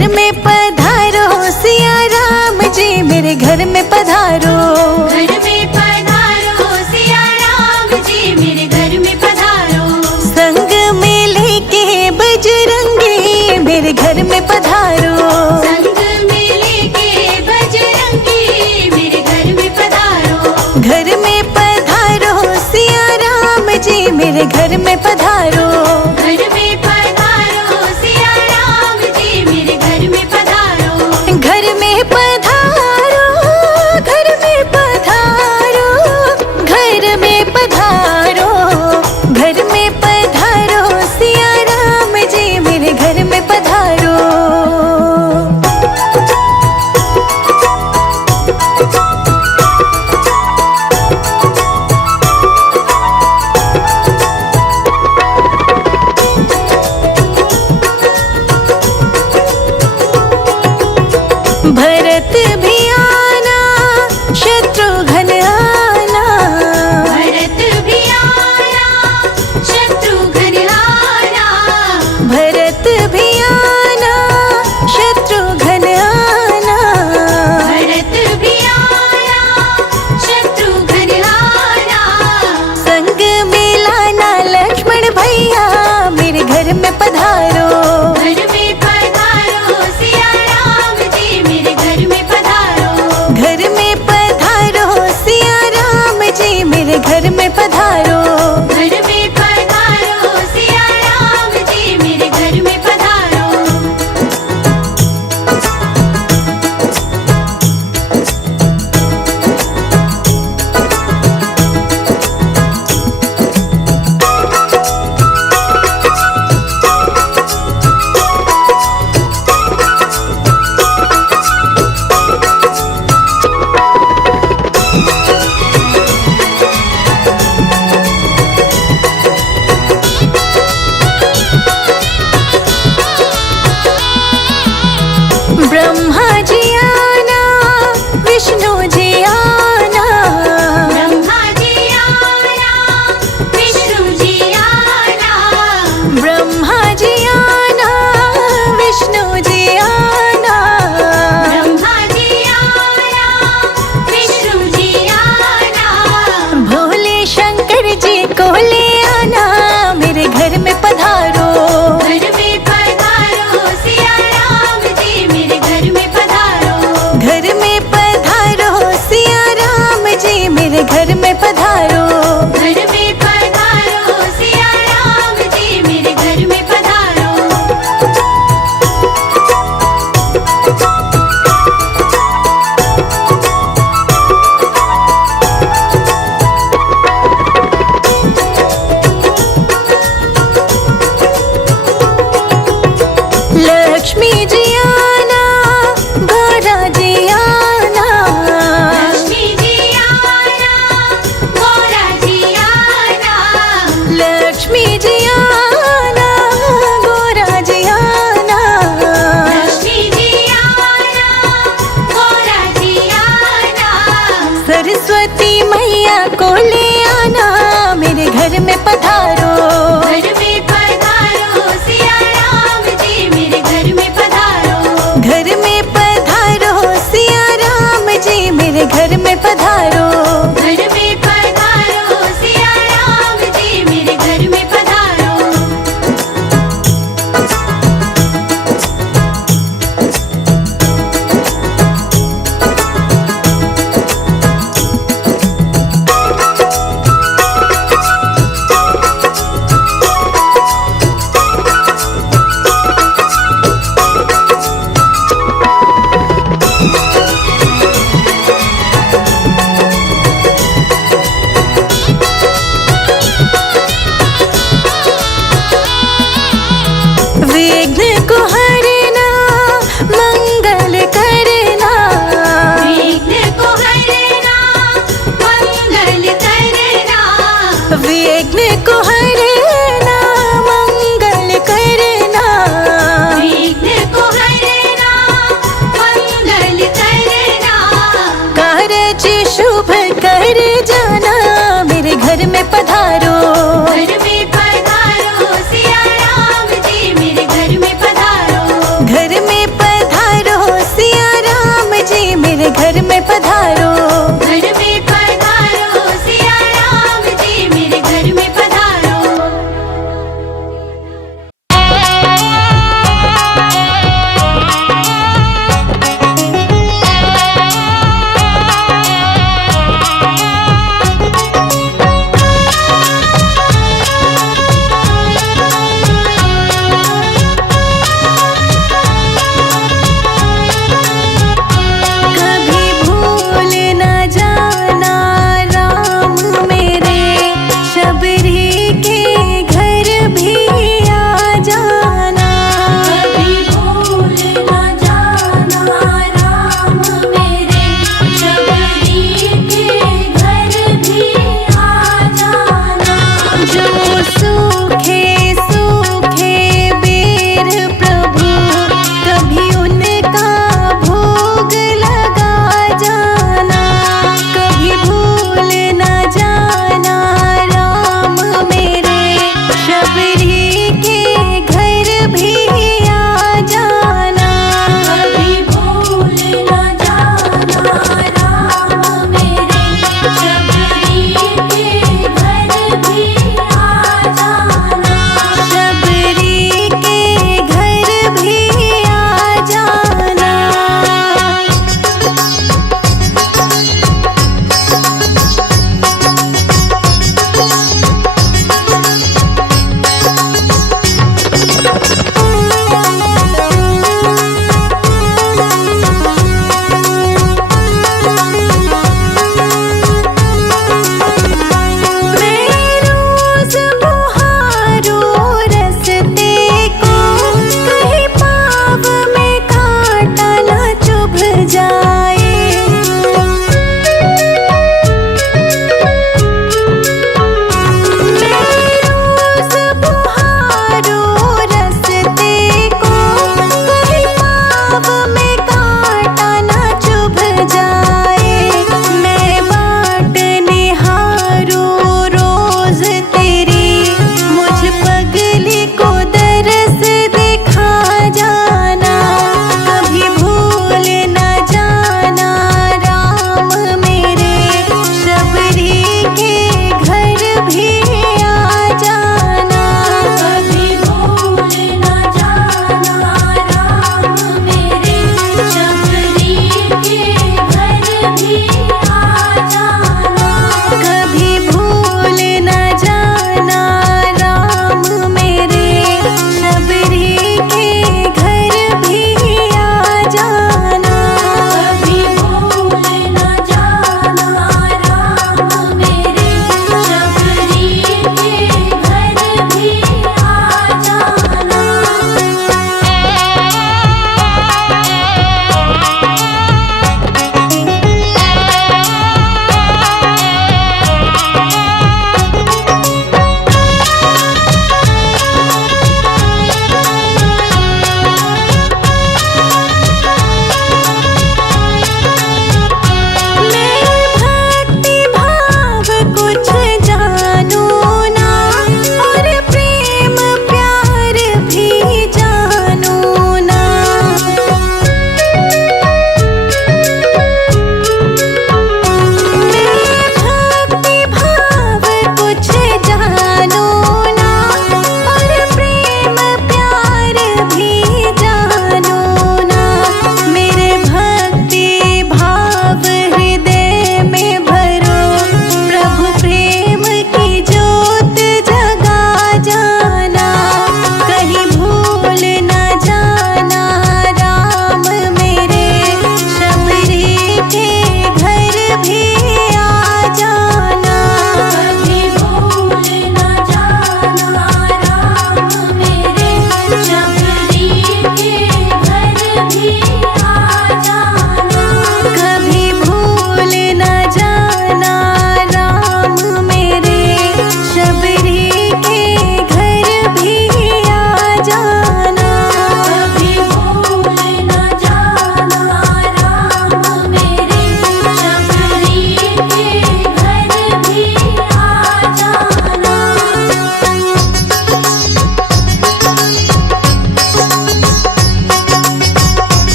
घर में पधारो सिया राम जी, मेरे घर में पधारो। घर में पधारो सिया राम जी, मेरे घर में पधारो। संग में लेके बजरंगी, मेरे घर में पधारो। संग में लेके बजरंगी, मेरे घर में पधारो। घर में पधारो सिया राम जी, मेरे घर में पधारो। घर में पधारो सिया राम जी, मेरे घर में पधारो। घर में पधारो, घर में पधारो, घर में पधारो, घर में पधारो सिया राम जी, मेरे घर में पधारो। भरत भी आना, शत्रुघ्न आना। भरत भी आना, शत्रुघ्न आना। भरत भी आना, शत्रुघ्न आना। भरत भी आना, शत्रुघ्न आना। संग में लाना लक्ष्मण भैया, मेरे घर में पधारो। घर में पधारो सिया राम जी, मेरे घर में पधारो।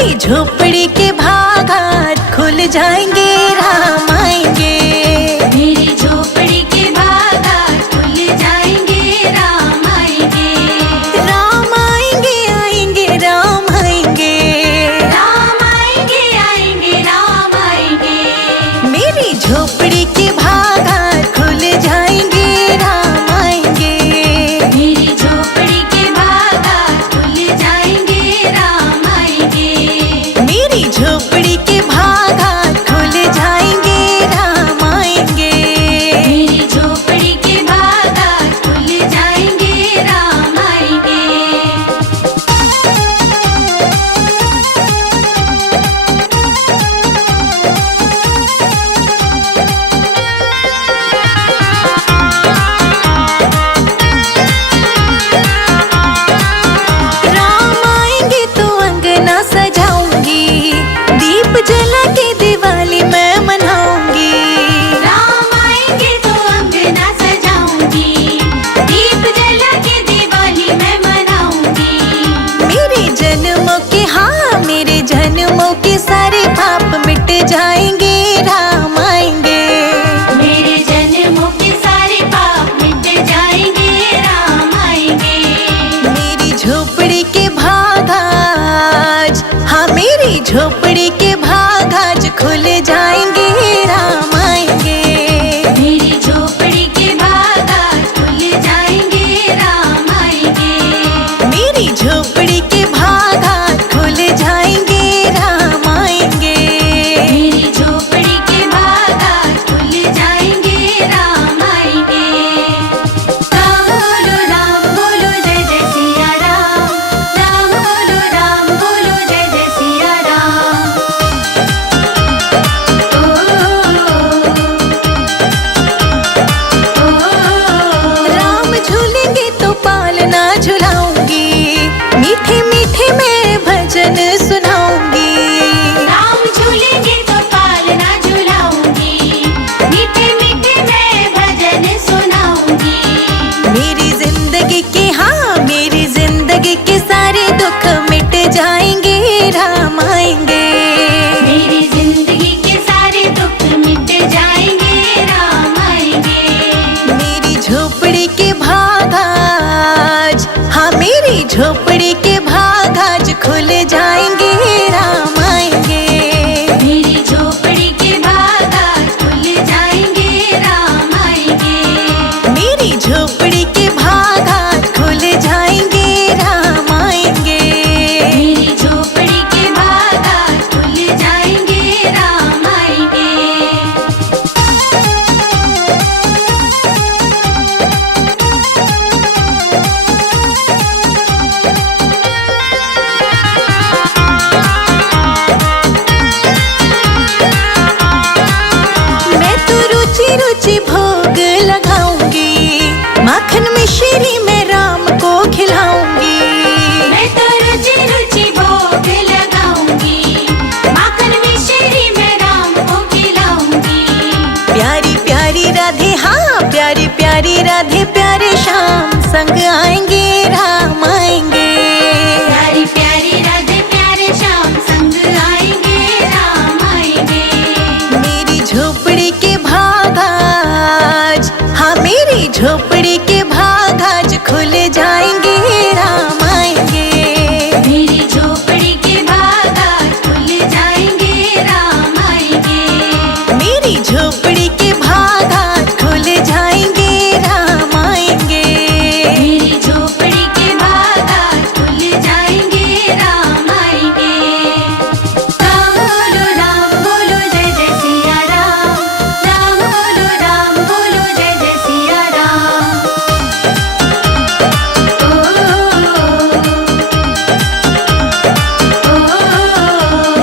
मेरी झोपड़ी के भागात खुल जाएंगे, राम आएंगे। मेरी झोपड़ी के भागात खुल जाएंगे, राम आएंगे। राम आएंगे, आएंगे, राम आएंगे। राम आएंगे, आएंगे, राम आएंगे। मेरी झोपड़ी के भागात खुल जाएंगे, राम आएंगे। मेरी झोपड़ी के भागात खुल जाएंगे, राम आएंगे। मेरी झोपड़ी के भागात खुल जाएंगे, राम आएंगे। मेरी झोपड़ी के भागात खुल जाएंगे, राम आएंगे। राम आएंगे तो अंगना सजाऊंगी, दीप जला के दिवाली मैं मनाऊंगी। राम आएंगे तो अंगना सजाऊंगी, दीप जला के दिवाली मैं मनाऊंगी। मेरे जन्मों के, हाँ मेरे जन्मों के सारे पाप मिट जाएंगे, राम आएंगे। मेरे जन्मों के सारे पाप मिट जाएंगे, राम आएंगे। मेरी झोपड़ी के भागाज, हाँ मेरी झोपड़ी के भागाज खुल जाएंगे, राम आएंगे। मेरी झोपड़ी के भागात खुल जाएंगे, राम आएंगे। मेरी झोपड़ी के भागात खुल जाएंगे, राम आएंगे। मेरी झोपड़ी के भागात खुल जाएंगे, राम आएंगे। राम बोलो जय जय सिया राम। राम बोलो जय जय सिया राम। राम झूलेंगे तो पालना झुलाऊंगी, मीठे मीठे मैं भजन सुनाऊंगी। राम झूलेंगे तो पालना झुलाऊंगी, मीठे मीठे मैं भजन सुनाऊंगी। मेरी जिंदगी के, हाँ मेरी जिंदगी के सारे दुख मिट जाएंगे, राम आएंगे। मेरी जिंदगी के सारे दुख मिट जाएंगे, राम आएंगे। मेरी झोपड़ी के भागाज, हाँ मेरी झोपड़ी के भागाज खुल जाएंगे, राम आएंगे। मेरी झोपड़ी के भागात खुल जाएंगे, राम आएंगे। मेरी झोपड़ी के भागात खुल जाएंगे, राम आएंगे। मेरी झोपड़ी के भागात खुल जाएंगे, राम आएंगे। मैं तो रुचि रुचि भोग लगाऊंगी, माखन मिश्री में राम को खिलाऊंगी। मैं तो रुचि रुचि भोग लगाऊंगी, माखन मिश्री में राम को खिलाऊंगी। प्यारी प्यारी राधे, हाँ प्यारी प्यारी राधे प्यारे श्याम संग आएंगे, राम आएंगे। प्यारी प्यारी राधे प्यारे श्याम संग आएंगे, राम आएंगे। मेरी झोपड़ी के भागाज, हाँ मेरी झोपड़ी के भागाज खुल जाएंगे, राम आएंगे। मेरी झोपड़ी के भागात खुल जाएंगे, राम आएंगे। मेरी झोपड़ी के भागात खुल जाएंगे, राम आएंगे। मेरी झोपड़ी के भागात खुल जाएंगे, राम आएंगे। राम बोलो जय जय सिया राम। राम बोलो जय जय सिया राम।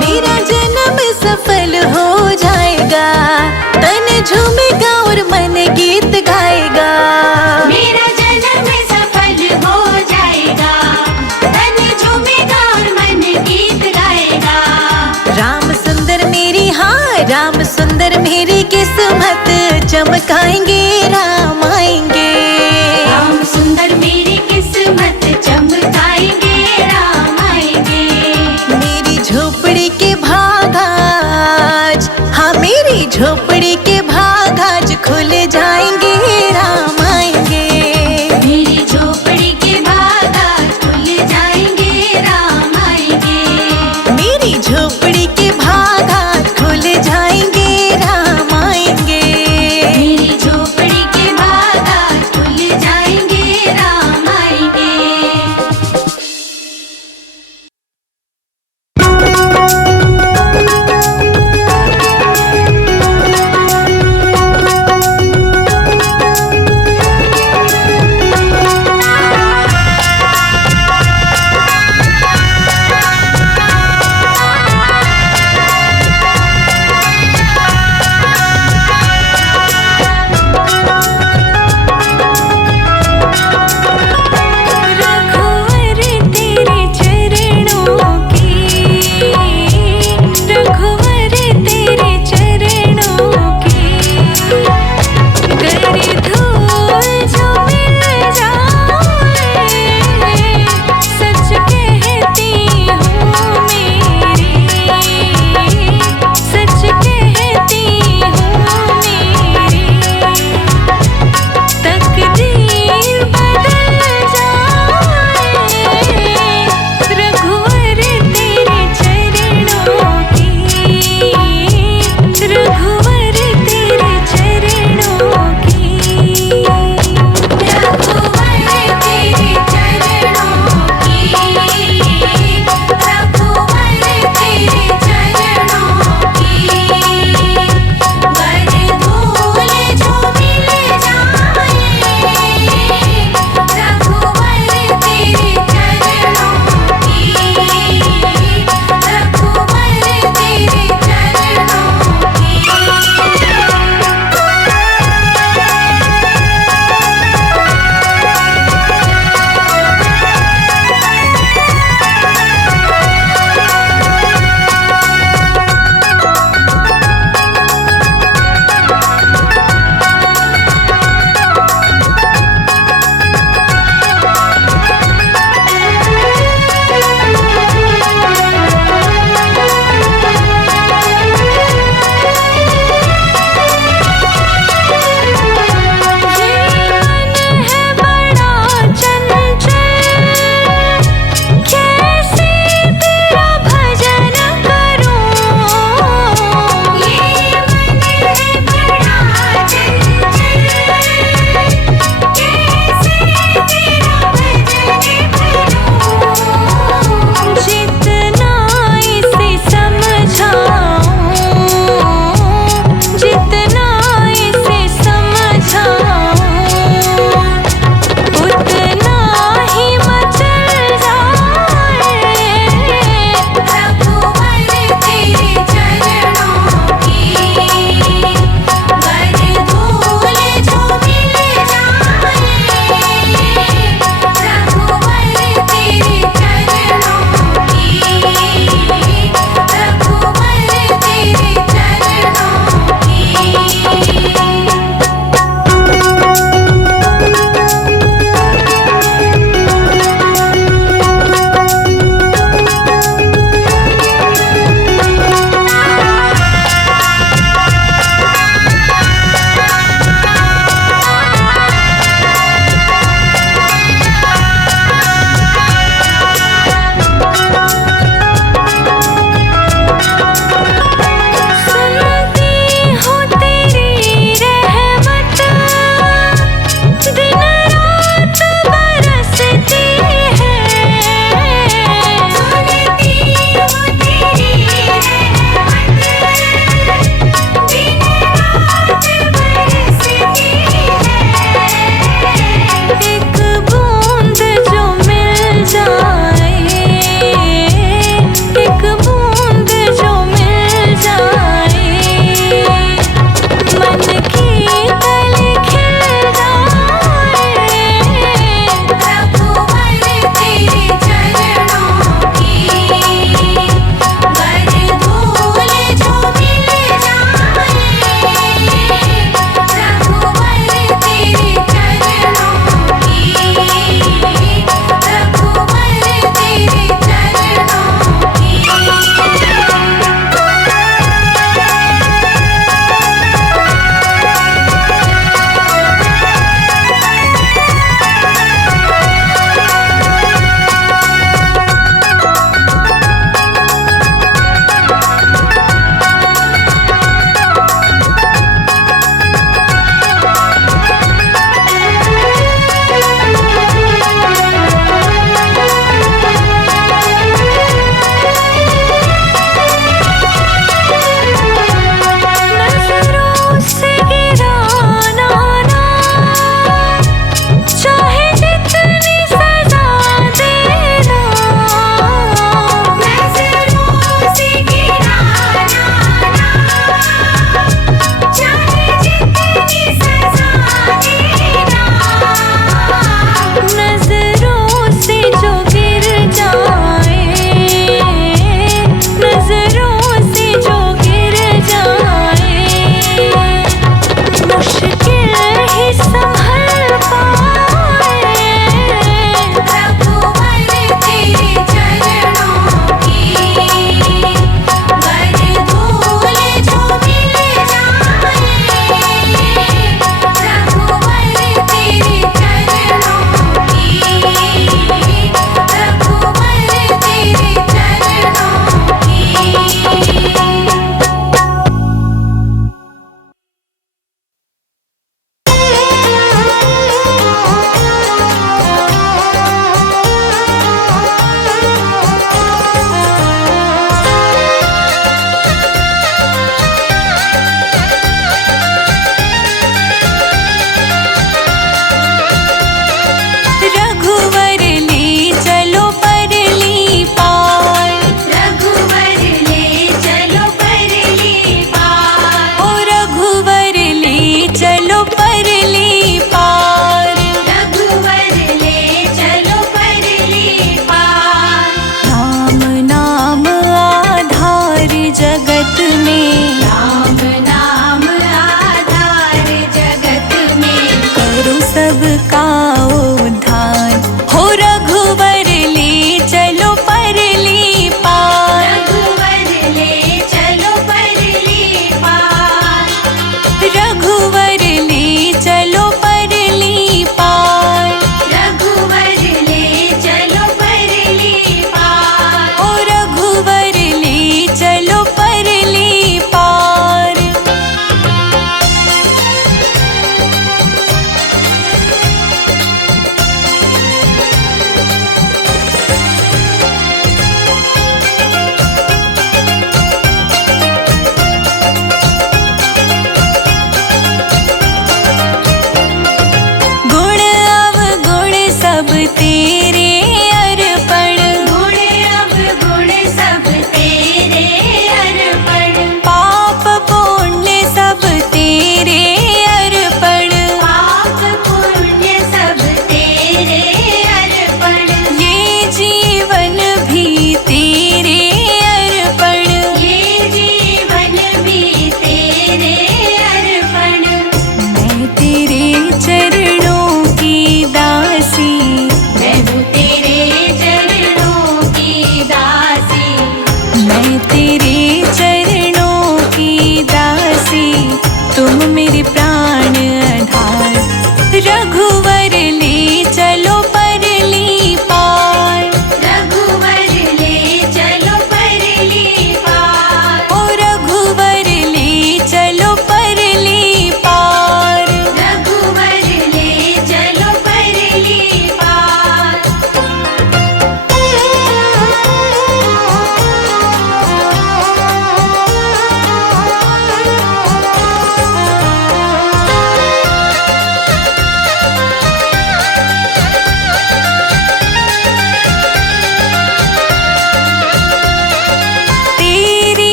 मेरा जन्म सफल हो जाएगा, तन झूमेगा और मन गीत गाएगा। मेरा जन्म सफल हो जाएगा, तन झूमेगा और मन गीत गाएगा। राम सुंदर मेरी, हाँ राम सुंदर मेरी किस्मत चमकाएंगे, राम आएंगे। राम सुंदर मेरी किस्मत चमकाएंगे, राम आएंगे। मेरी झोपड़ी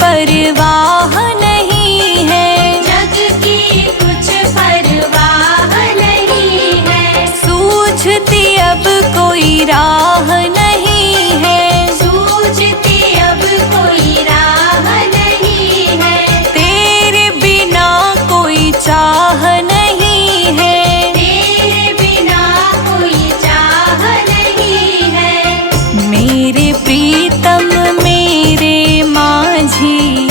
परवाह नहीं है, जग की कुछ परवाह नहीं है। सूझती अब कोई राह नहीं है, सूझती अब कोई राह नहीं है। तेरे बिना कोई चाह नहीं है, तेरे बिना कोई चाह नहीं है। मेरे प्रीतम मेरे माझी,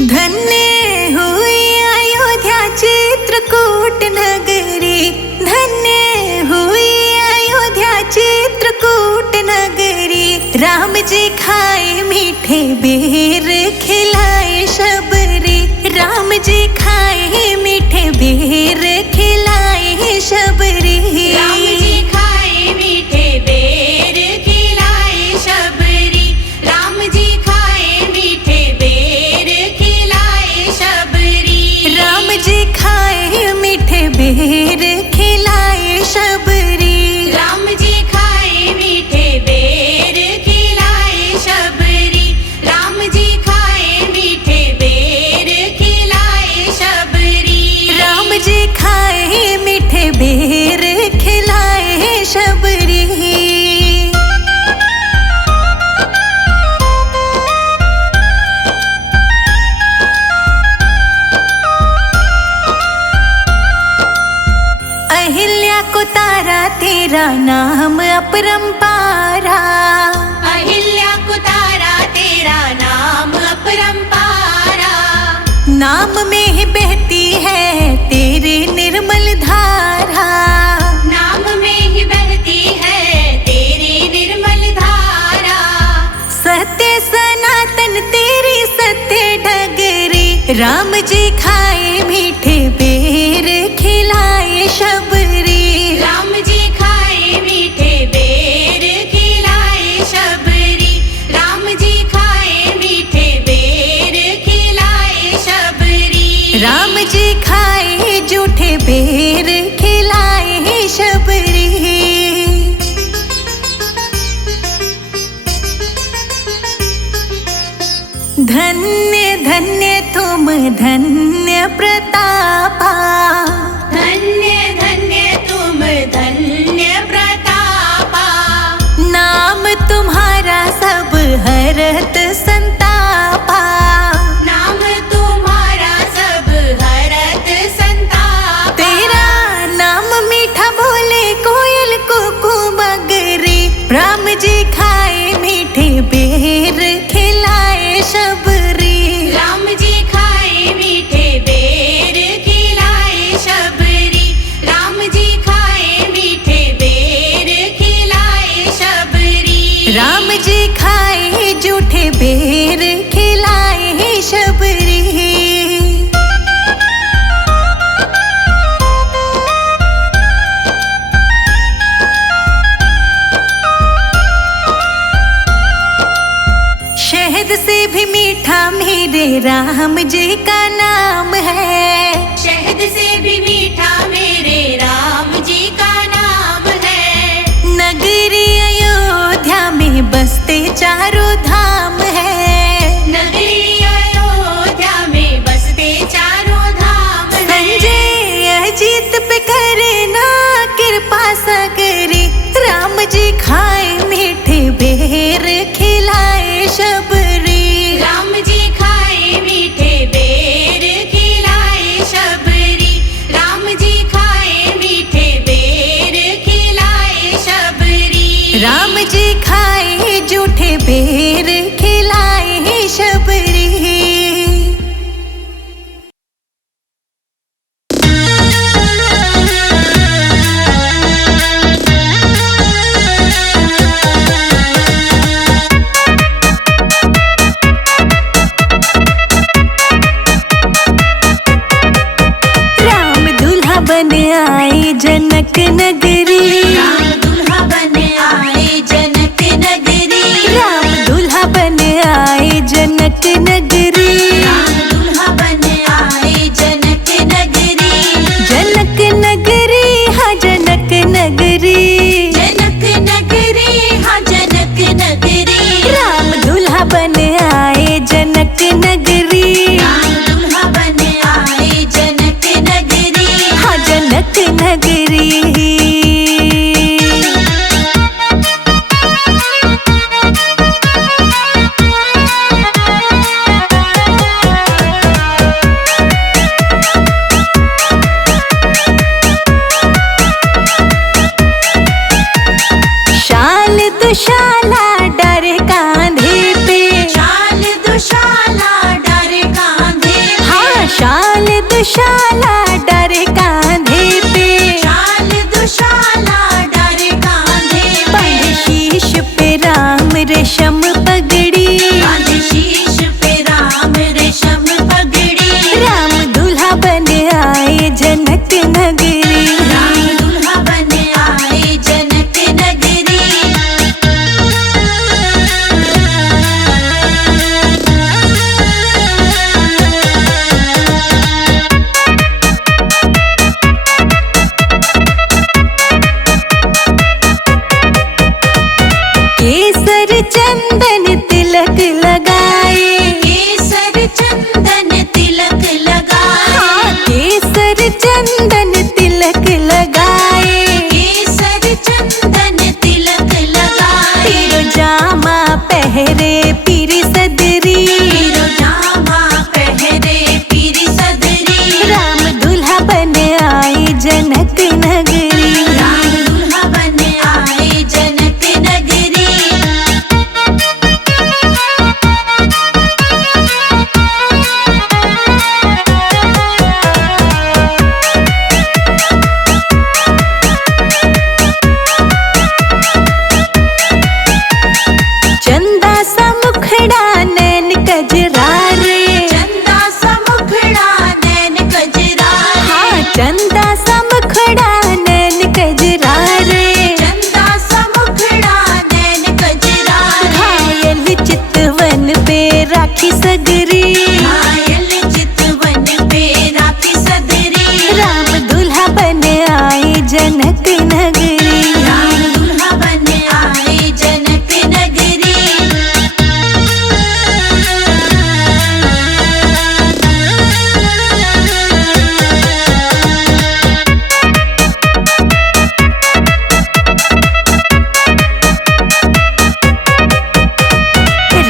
धन्य हुई अयोध्या चित्रकूट नगरी, धन्य हुई अयोध्या चित्रकूट नगरी। राम जी खाए मीठे बेर खिलाए शबरी, राम जी खाए मीठे बेर खिलाए शबरी। राम जी खाए मीठे बेर खिलाए शबरी, राम जी खाए मीठे बेर खिलाए शबरी। राम जी खाए मीठे बेर खिलाए शबरी, राम जी खाए मीठे बेर खिलाए शबरी, राम जी खाए मीठे बेर खिलाए शबरी। राम जी खाए मीठे बेर खिलाए शबरी। अहिल्या को तारा तेरा नाम अपरंपारा, अहिल्या को तारा तेरा नाम अपरंपारा। नाम में ही बहती है तेरी निर्मल धारा, नाम में ही बहती है तेरी निर्मल धारा। सत्य सनातन तेरी सत्य डगरी। राम जी खाए मीठे बेर खिलाए शबरी, राम जी खाए मीठे बेर खिलाए शबरी, राम जी खाए मीठे बेर खिलाए शबरी। राम जी खाए जूठे बेर खिलाए शबरी। धन्य धन्य तुम धन्य प्रतापा, धन्य धन्य तुम धन्य प्रतापा। नाम तुम्हारा सब हरत संतापा, नाम तुम्हारा सब हरत संतापा। तेरा नाम मीठा बोले कोयल कुकू मगरी। राम जी खाए मीठे बेर खिलाए शबरी, राम जी खाए मीठे बेर खिलाए शबरी, राम जी खाए मीठे बेर खिलाए शबरी। राम जी खाए जूठे बेर खिलाए शबरी। शहद से भी मीठा मेरे राम जी का नाम है, शहद से भी मीठा मेरे राम जी का नाम है। नगरी अयोध्या में बसते चारों धाम है, नगरी अयोध्या में बसते चारों धाम है। संजय अजीत पे करे ना कृपा सगरी। राम जी खाए मीठे बेर खिलाए शबरी, राम जी खाए मीठे बेर खिलाए शबरी, राम जी खाए मीठे बेर खिलाए शबरी। राम जी खाए जूठे बेर खिलाए शबरी। राम दूल्हा बन आए जनक नगरी, राम दूल्हा बन आए जनक नगरी, राम दूल्हा बन आए जनक नगरी। राम दूल्हा बन आए जनक नगरी, जनक नगरी हाँ जनक नगरी, जनक नगरी हाँ जनक नगरी। राम दूल्हा बन आए जनक नगरी, राम दूल्हा बन आए जनक नगरी, हाँ जनक नगरी। दुशाला डारे कांधे पे, शाल दुशाला डारे कांधे पे, बांधे शीश पे राम रेशम पगड़ी, बांधे शीश पे राम रेशम पगड़ी, राम दूल्हा बन आए जनक नगरी, राम दूल्हा बन आए जनक नगरी। केसर चंदन तिलक लगाए, केसर चंदन तिलक लगाए, हाँ केसर चंदन तिलक लगाए, केसर चंदन तिलक लगाए, पीरो जामा पहरे पीरी सदरी, पीरो जामा पहरे पीरी सदरी, राम दूल्हा बन आए जनक नगरी, राम दूल्हा बन आए जनक नगरी। चंदा सा मुखड़ा नैन कजरारे, चंदा सा मुखड़ा नैन कजरा रे, हाँ चंदा सा मुखड़ा नैन कजरारे, चंदा सा मुखड़ा नैन कजरा रे, घायल चितवन पे राखी सगरी, घायल चितवन पे राखी सदरी, राम दूल्हा बन आए जनक नगरी, राम दूल्हा बन आए जनक नगरी।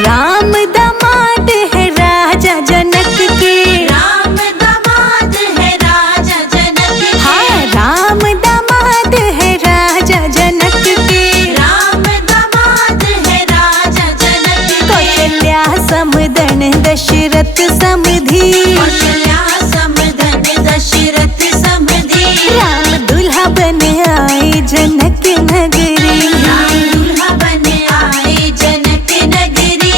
राम दामाद है राजा जनक के, राम दामाद है राजा जनक के, हाँ राम दामाद है राजा जनक के, राम दामाद है राजा जनक के, कौशल्या समदन दशरथ समधि, कौशल्या समधन दशरथ समधि, राम दूल्हा बन आए जनक नगरी, राम दूल्हा बन आए जनक नगरी।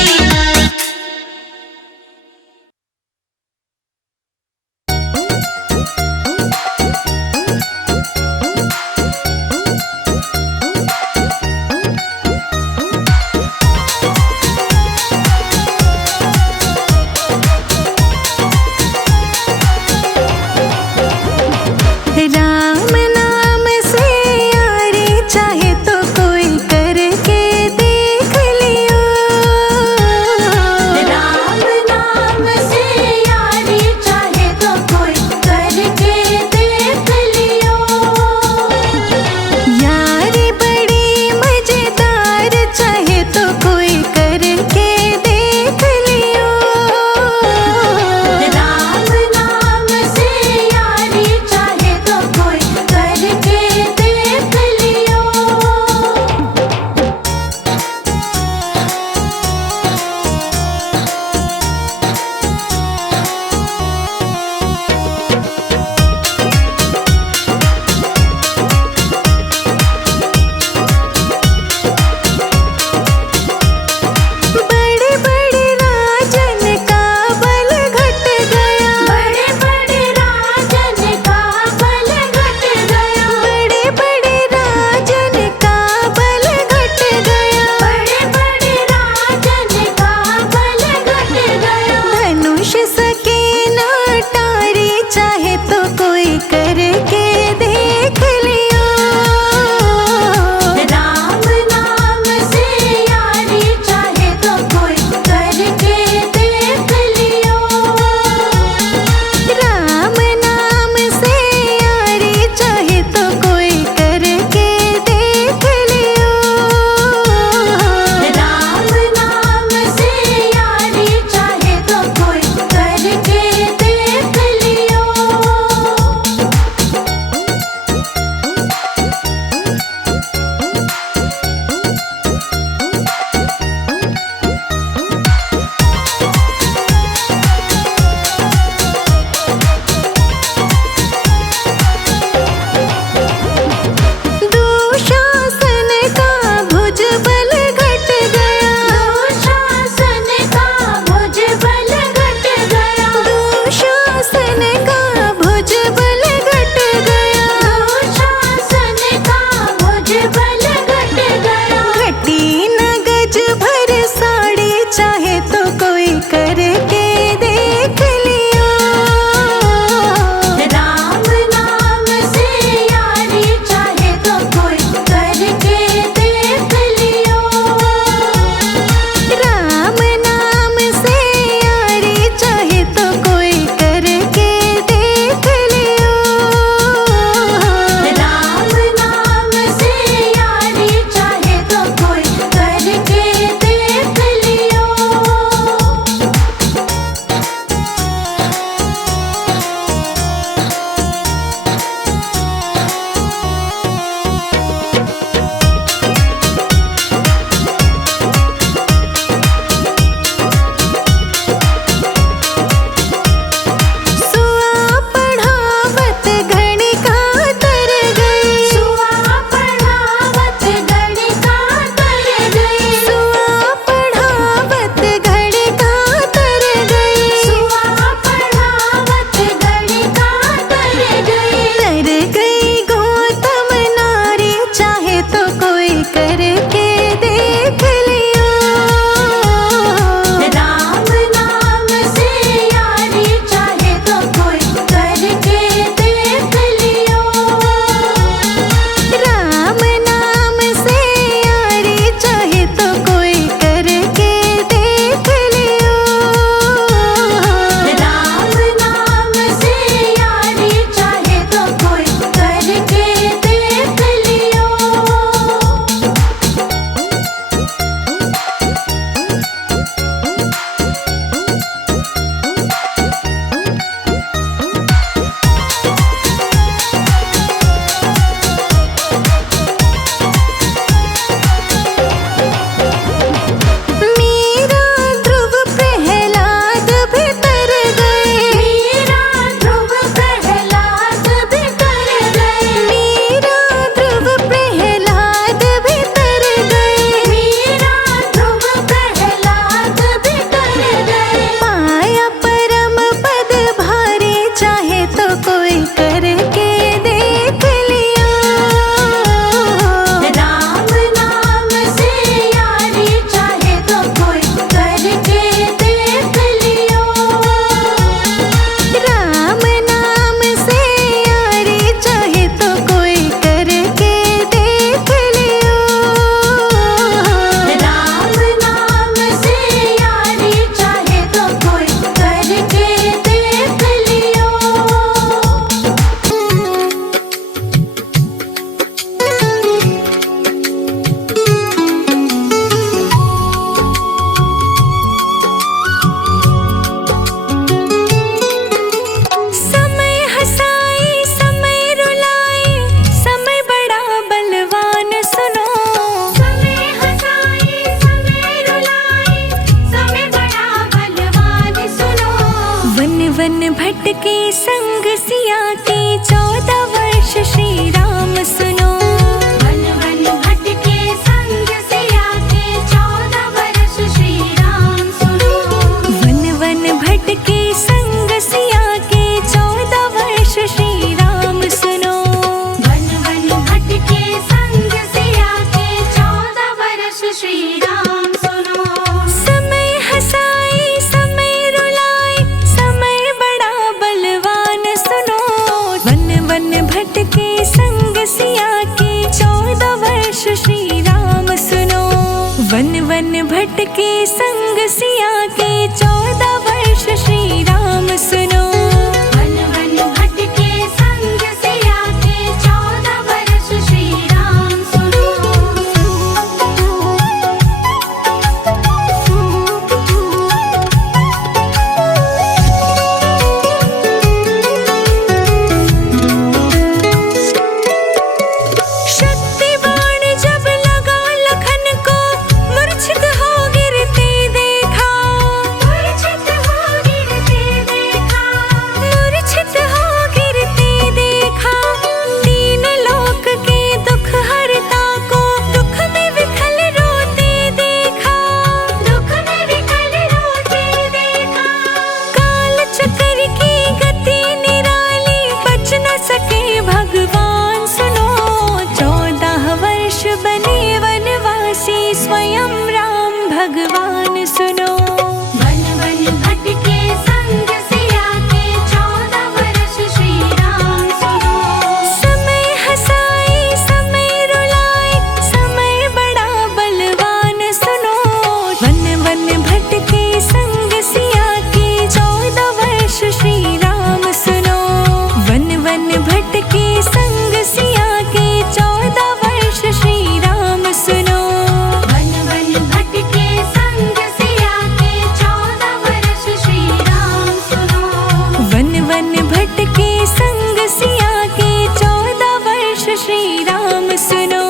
भटके संग सिया के 14 वर्ष श्री राम सुनो। वन वन भटके संग सिया के 14 वर्ष श्री राम सुनो। वन वन भटके संग सिया के 14 वर्ष श्री राम सुनो। वन वन भटके संग सिया के 14 वर्ष श्री राम सुनो। समय हंसाए समय रुलाए समय बड़ा बलवान सुनो। वन वन भटके संग सिया के 14 वर्ष श्री राम सुनो। वन वन भटके संग सिया के 14 वर्ष श्री राम सुनो। वन वन भटके संग सिया के 14 वर्ष श्री राम सुनो। शक्तिबाण जब लगा लखन को मूर्छित हो गिरते देखा। मूर्छित हो गिरते देखा। मूर्छित हो गिरते देखा। तीन लोक के दुख हरता को दुख में विकल रोते देखा। दुख में विकल रोते देखा। काल चक्र की गति निराली बच न सके भगवान सुनो। 14 वर्ष बने वनवासी स्वयं राम भगवान सुनो। वन वन भटके संग सिया के 14 वर्ष श्री राम सुनो। समय हंसाए समय रुलाए समय बड़ा बलवान सुनो। वन वन भटके संग सिया के 14 वर्ष श्री राम सुनो। वन वन भटके संग सिया के 14 वर्ष श्री राम सुनो। वन वन भटके संग सिया के 14 वर्ष श्री राम सुनो। वन वन भटके संग सिया के 14 वर्ष श्री राम सुनो।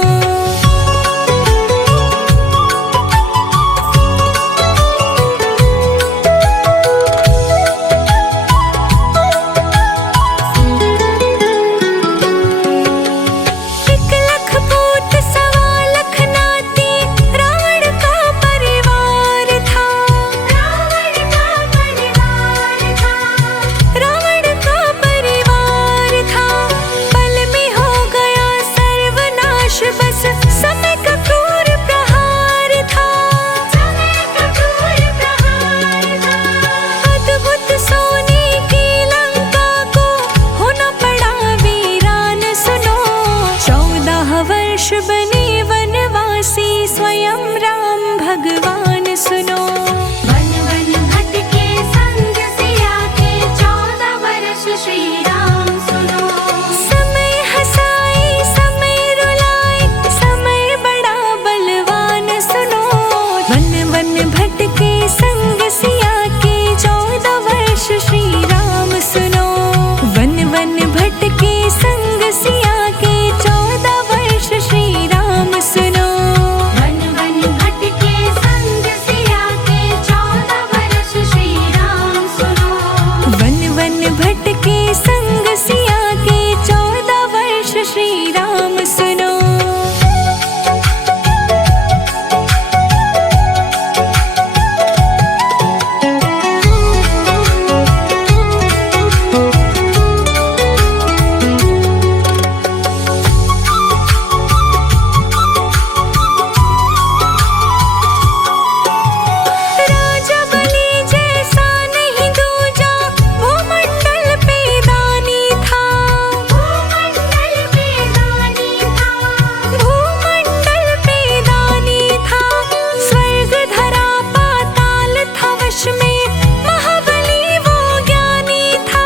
एक लख पूत सवा लख नाती रावण का परिवार था। रावण का परिवार था। रावण का परिवार था। पल में हो गया सर्वनाश बस समय का क्रूर प्रहार था। समय का क्रूर प्रहार था। अद्भुत सोने की लंका को होना पड़ा वीरान सुनो। 14 वर्ष बने वनवासी स्वयं राम भगवान सुनो। वन वन भटके संग सिया के 14 वर्ष श्री राम सुनो। समय हंसाए समय रुलाए समय बड़ा बलवान सुनो। वन वन भटके संग सिया के 14 वर्ष श्री राम सुनो। वन वन भटके संग सिया के 14 वर्ष श्री राम सुनो। वन वन भटके संग सिया के 14 वर्ष श्री राम सुनो। वन वन भटके संग सिया के 14 वर्ष श्री राम सुनो। राजा बलि जैसा नहीं दूजा भूमंडल पे दानी था। भूमंडल पे दानी था। भूमंडल पे दानी था। स्वर्ग धरा पाताल था वश में महाबली वो ज्ञानी था।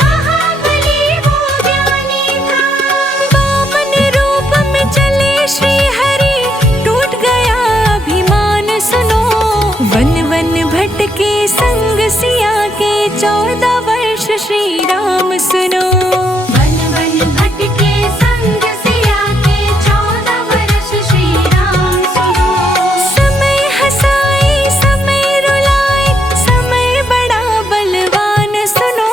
महाबली वो ज्ञानी था। वामन रूप में चले श्री हरि टूट गया अभिमान सुनो। वन वन भटके संग सिया के 14 वर्ष श्री राम सुनो। वन वन भटके संग सिया के 14 वर्ष श्री राम सुनो। समय हंसाए समय रुलाए समय बड़ा बलवान सुनो।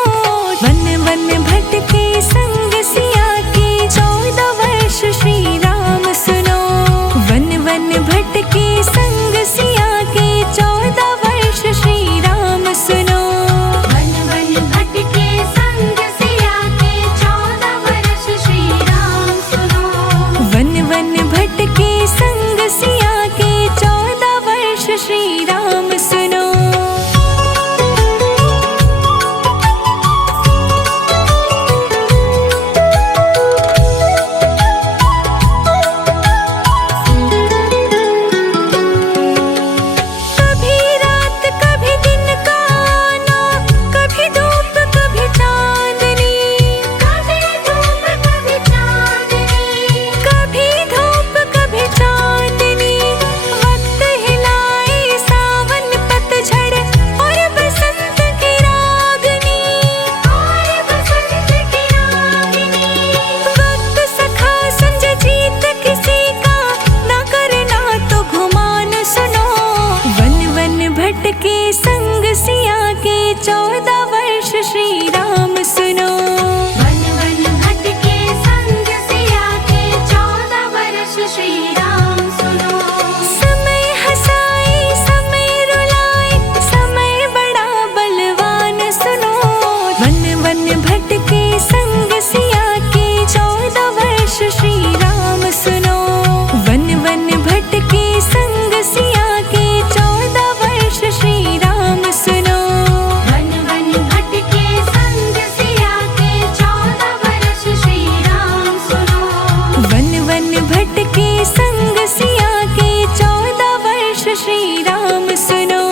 वन भटके संग सिया के 14 वर्ष श्री राम सुनो। वन वन भटके संग सिया के 14 वर्ष श्री राम सुनो। वन वन भटके संग सिया के 14 वर्ष श्री राम सुनो। वन वन भटके संग सिया के 14 वर्ष श्री राम सुनो।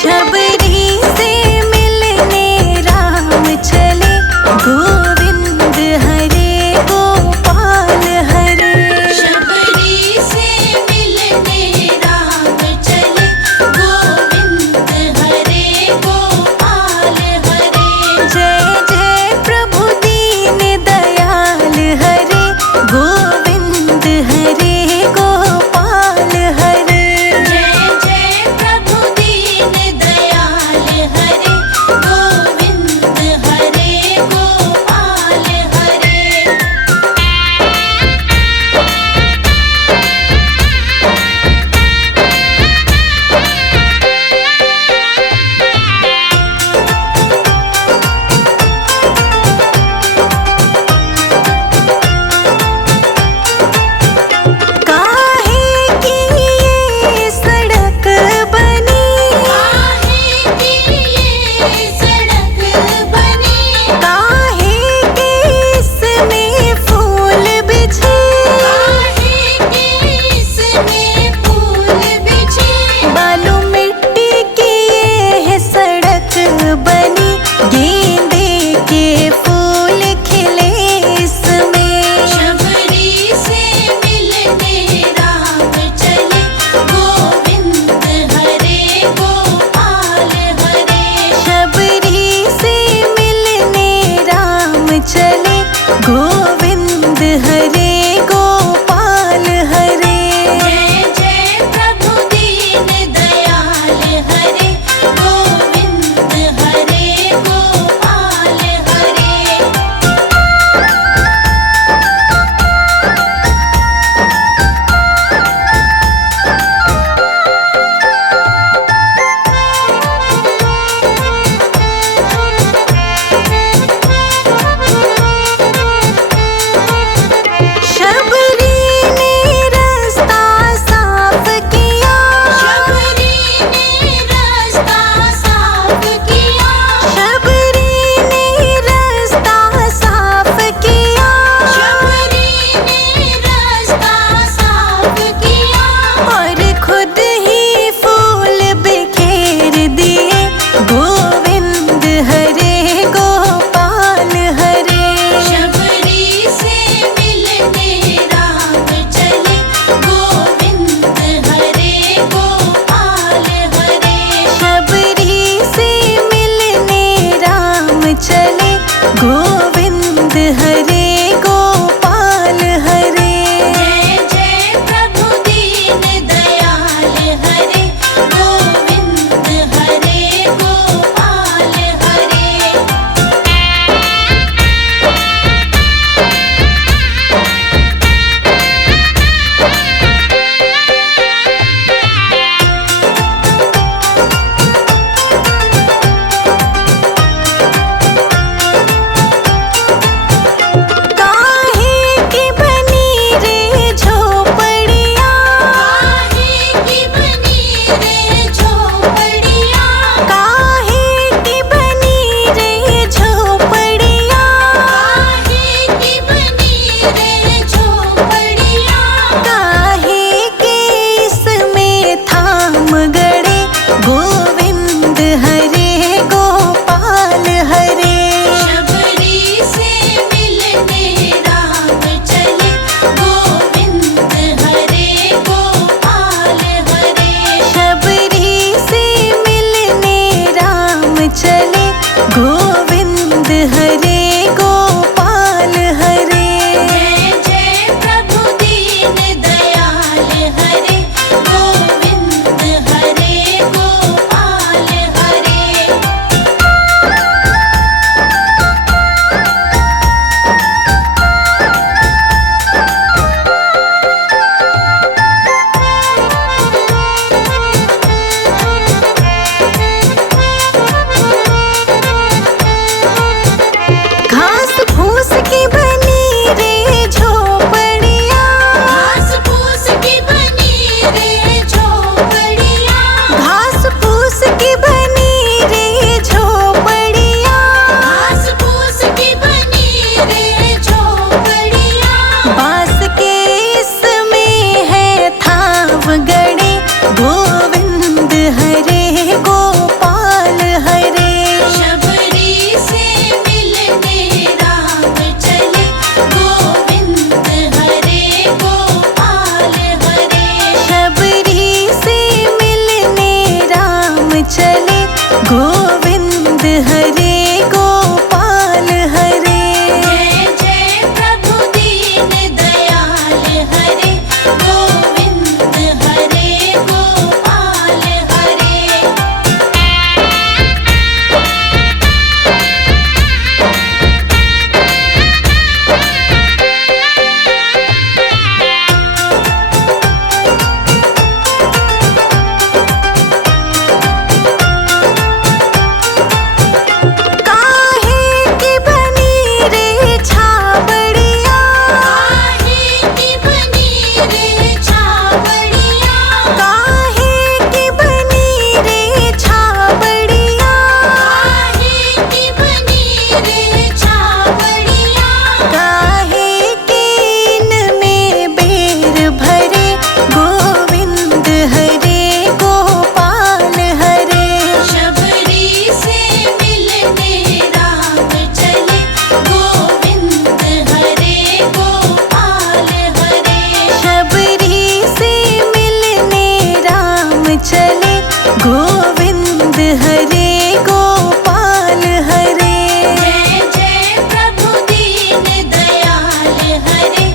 शबरी से मिलने राम चले, गोविंद हरे गोपाल हरे। शबरी से मिलने राम चले, गोविंद हरे गोपाल हरे। जय जय प्रभु दीन दयाल हरे, गोविंद हरे गोपाल हरे। काहे की बनी रे छाबड़िया, काहे की बनी रे छाबड़िया, काहे की बनी रे छाबड़िया, काहे की बनी रे छाबड़िया। काहे के इनमें बेर भरे, गोविंद हरे गोपाल हरे। शबरी से मिलने राम चले, गोविंद हरे गोपाल हरे। शबरी से मिलने राम चले, गोविंद हरे गोपाल हरे। जय जय प्रभु दीन दयाल हरे,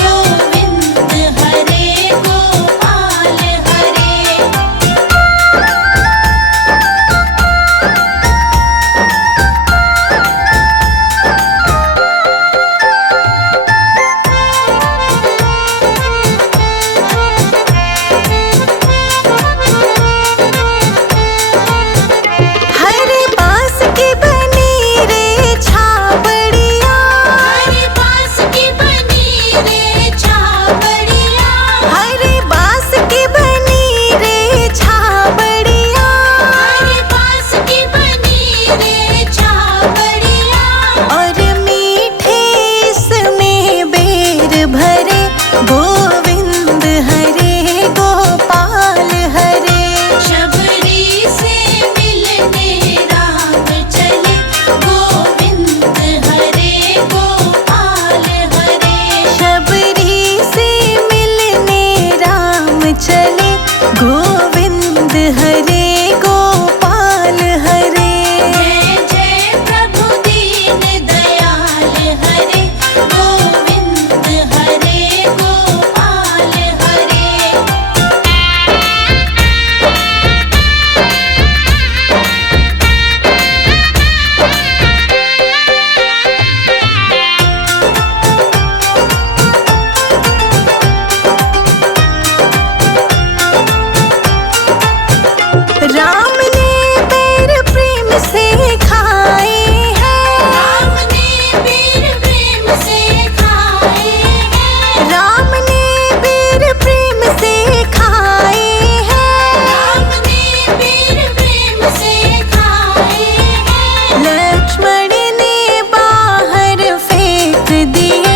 गोविंद हरे गोपाल हरे। हरे बांस की बनी रे छाबड़िया, हरे बांस की बनी रे छाबड़िया, हरे बांस की बनी रे छाबड़िया, हरे बांस की बनी रे छाबड़िया। और मीठे इसमें बेर भरे, गोविंद हरे गोपाल हरे। शबरी से मिलने राम चले, गोविंद हरे गोपाल हरे। शबरी से मिलने राम चले, गोविंद हरे गोपाल हरे। जय जय प्रभु दीन दयाल हरे, गोविंद हरे गोपाल हरे। राम ने बेर प्रेम से खाए हैं, राम ने बीर प्रेम से खाए हैं, राम ने बेर प्रेम से खाए हैं। राम ने बीर प्रेम से खाए हैं। लक्ष्मण ने बाहर फेंक दिए,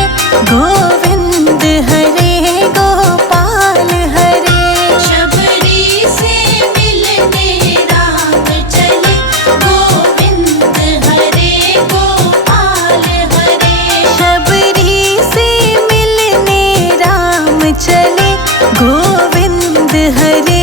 गोविंद हरे गोपाल हरे। शबरी से मिलने राम चले, गोविंद हरे गोपाल हरे। शबरी से मिलने राम चले, गोविंद हरे